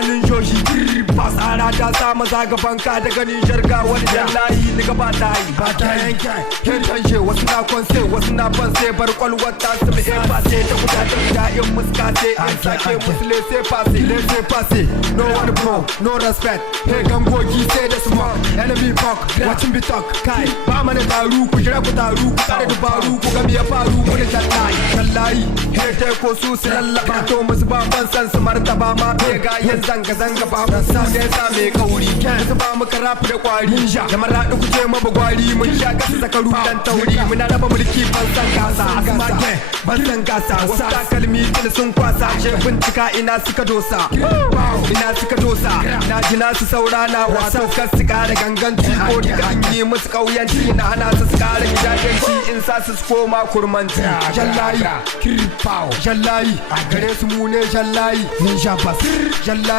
tsakanin joshi ba tsara ta sa maza gaban ka daga Niger ga wani jallayi ni gaba ta yi ba ta yanke tanje wasu na konse wasu na fanse bar kwalwar ta su me fase ta guda ta in muskate in sake musu lese fase no one bro no respect hey gangogi sai da smoke enemy fuck watching me talk kai ba mana taru ku jira ku taru ku kare dubaru ku ga me ya faru ku da jallayi hey dai ko su lallaba to musu ba ban san su martaba ma be ga yin zanga ba su ne sa me kauri su ba mu karafi da kwari da maradu ku je mabu gwari mun sha gasa zakaru dan tauri muna raba mulki ban san gasa asmake ban san gasa wasu takalmi tun sun kwasa je bincika ina suka dosa na ji nasu saura na wasa kar su kara ganganci ko da an yi musu kauyanci na hana su kara gidajenci in sa su koma kurmanci jallayi kirpawo jallayi a gare su mu ne jallayi ninja basir jallayi